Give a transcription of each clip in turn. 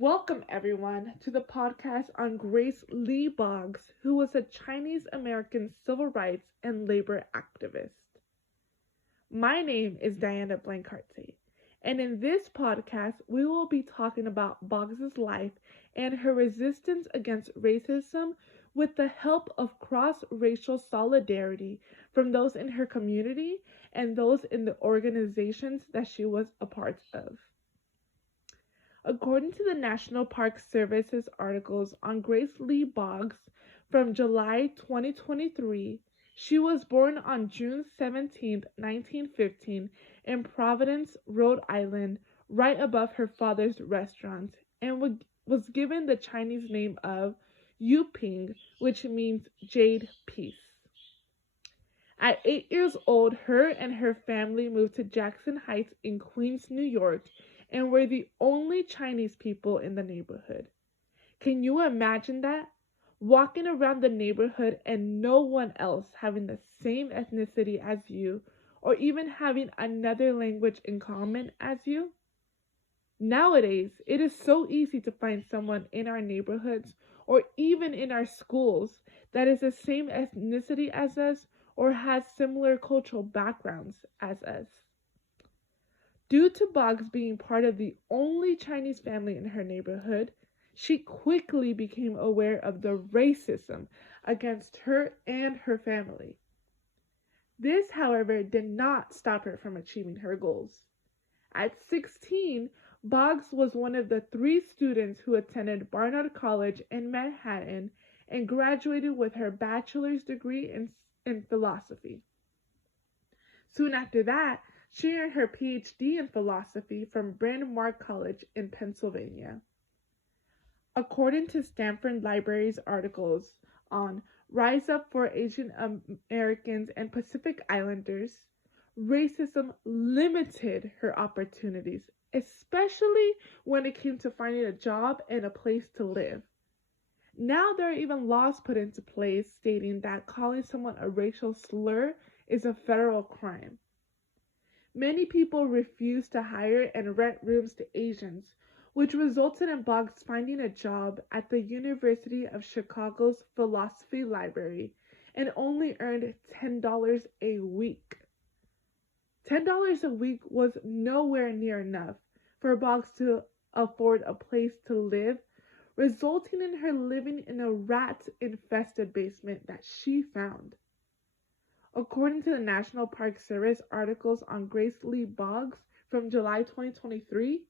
Welcome, everyone, to the podcast on Grace Lee Boggs, who was a Chinese American civil rights and labor activist. My name is Diana Blancarte, and in this podcast, we will be talking about Boggs' life and her resistance against racism with the help of cross-racial solidarity from those in her community and those in the organizations that she was a part of. According to the National Park Service's articles on Grace Lee Boggs from July 2023, she was born on June 17, 1915, in Providence, Rhode Island, right above her father's restaurant, and was given the Chinese name of Yu Ping, which means Jade Peace. At 8 years old, her and her family moved to Jackson Heights in Queens, New York, and were the only Chinese people in the neighborhood. Can you imagine that? Walking around the neighborhood and no one else having the same ethnicity as you, or even having another language in common as you? Nowadays, it is so easy to find someone in our neighborhoods or even in our schools that is the same ethnicity as us or has similar cultural backgrounds as us. Due to Boggs being part of the only Chinese family in her neighborhood, she quickly became aware of the racism against her and her family. This, however, did not stop her from achieving her goals. At 16, Boggs was one of the 3 students who attended Barnard College in Manhattan and graduated with her bachelor's degree in philosophy. Soon after that, she earned her PhD in philosophy from Bryn Mawr College in Pennsylvania. According to Stanford Library's articles on Rise Up for Asian Americans and Pacific Islanders, racism limited her opportunities, especially when it came to finding a job and a place to live. Now there are even laws put into place stating that calling someone a racial slur is a federal crime. Many people refused to hire and rent rooms to Asians, which resulted in Boggs finding a job at the University of Chicago's Philosophy Library and only earned $10 a week. $10 a week was nowhere near enough for Boggs to afford a place to live, resulting in her living in a rat-infested basement that she found. According to the National Park Service articles on Grace Lee Boggs from July 2023,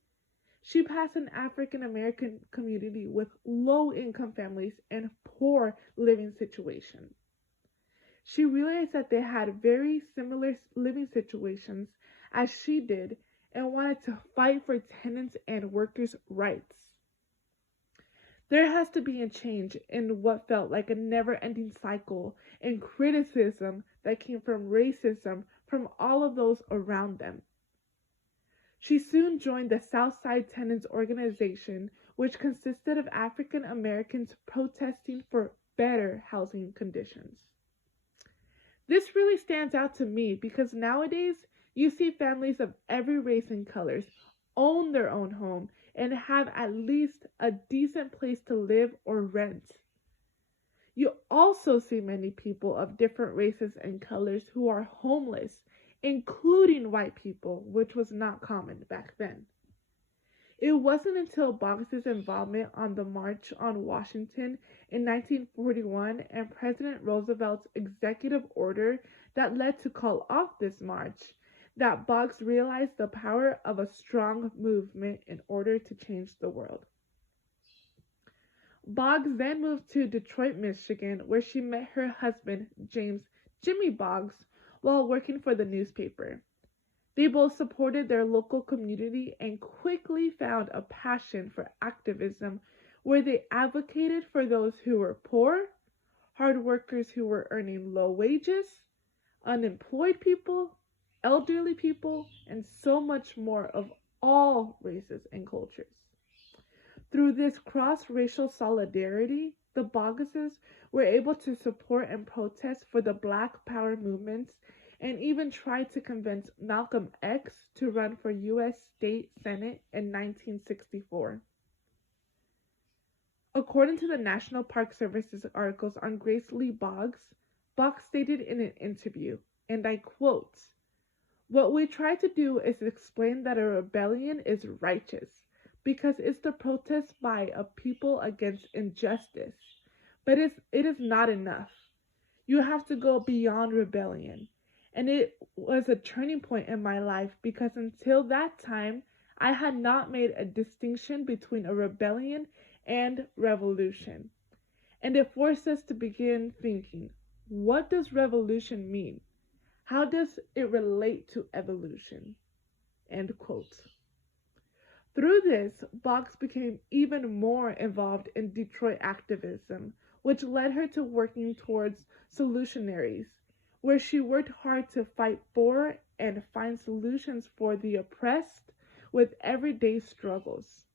she passed an African American community with low-income families and poor living situations. She realized that they had very similar living situations as she did and wanted to fight for tenants and workers' rights. There has to be a change in what felt like a never-ending cycle and criticism that came from racism from all of those around them. She soon joined the Southside Tenants Organization, which consisted of African Americans protesting for better housing conditions. This really stands out to me because nowadays you see families of every race and colors own their own home and have at least a decent place to live or rent. You also see many people of different races and colors who are homeless, including white people, which was not common back then. It wasn't until Boggs' involvement on the March on Washington in 1941 and President Roosevelt's executive order that led to call off this march that Boggs realized the power of a strong movement in order to change the world. Boggs then moved to Detroit, Michigan, where she met her husband, James Jimmy Boggs, while working for the newspaper. They both supported their local community and quickly found a passion for activism where they advocated for those who were poor, hard workers who were earning low wages, unemployed people, elderly people, and so much more of all races and cultures. Through this cross-racial solidarity, the Boggses were able to support and protest for the Black Power movements and even tried to convince Malcolm X to run for U.S. State Senate in 1964. According to the National Park Service's articles on Grace Lee Boggs stated in an interview, and I quote, "What we try to do is explain that a rebellion is righteous because it's the protest by a people against injustice. But it is not enough. You have to go beyond rebellion." And it was a turning point in my life because until that time, I had not made a distinction between a rebellion and revolution. And it forced us to begin thinking, what does revolution mean? How does it relate to evolution? End quote. Through this, Boggs became even more involved in Detroit activism, which led her to working towards solutionaries, where she worked hard to fight for and find solutions for the oppressed with everyday struggles.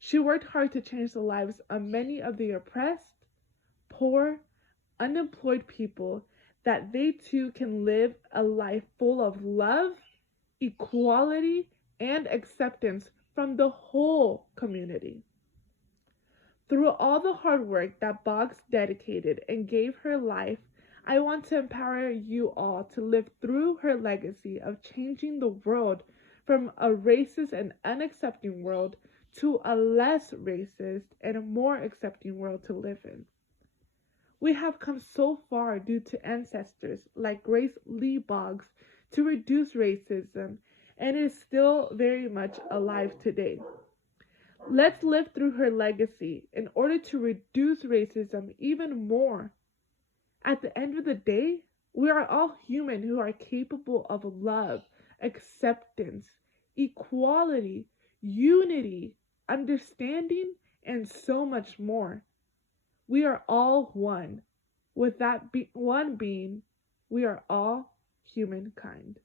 She worked hard to change the lives of many of the oppressed, poor, unemployed people that they too can live a life full of love, equality, and acceptance from the whole community. Through all the hard work that Boggs dedicated and gave her life, I want to empower you all to live through her legacy of changing the world from a racist and unaccepting world to a less racist and more accepting world to live in. We have come so far due to ancestors like Grace Lee Boggs to reduce racism, and is still very much alive today. Let's live through her legacy in order to reduce racism even more. At the end of the day, we are all human who are capable of love, acceptance, equality, unity, understanding, and so much more. We are all one. With that one being, we are all humankind.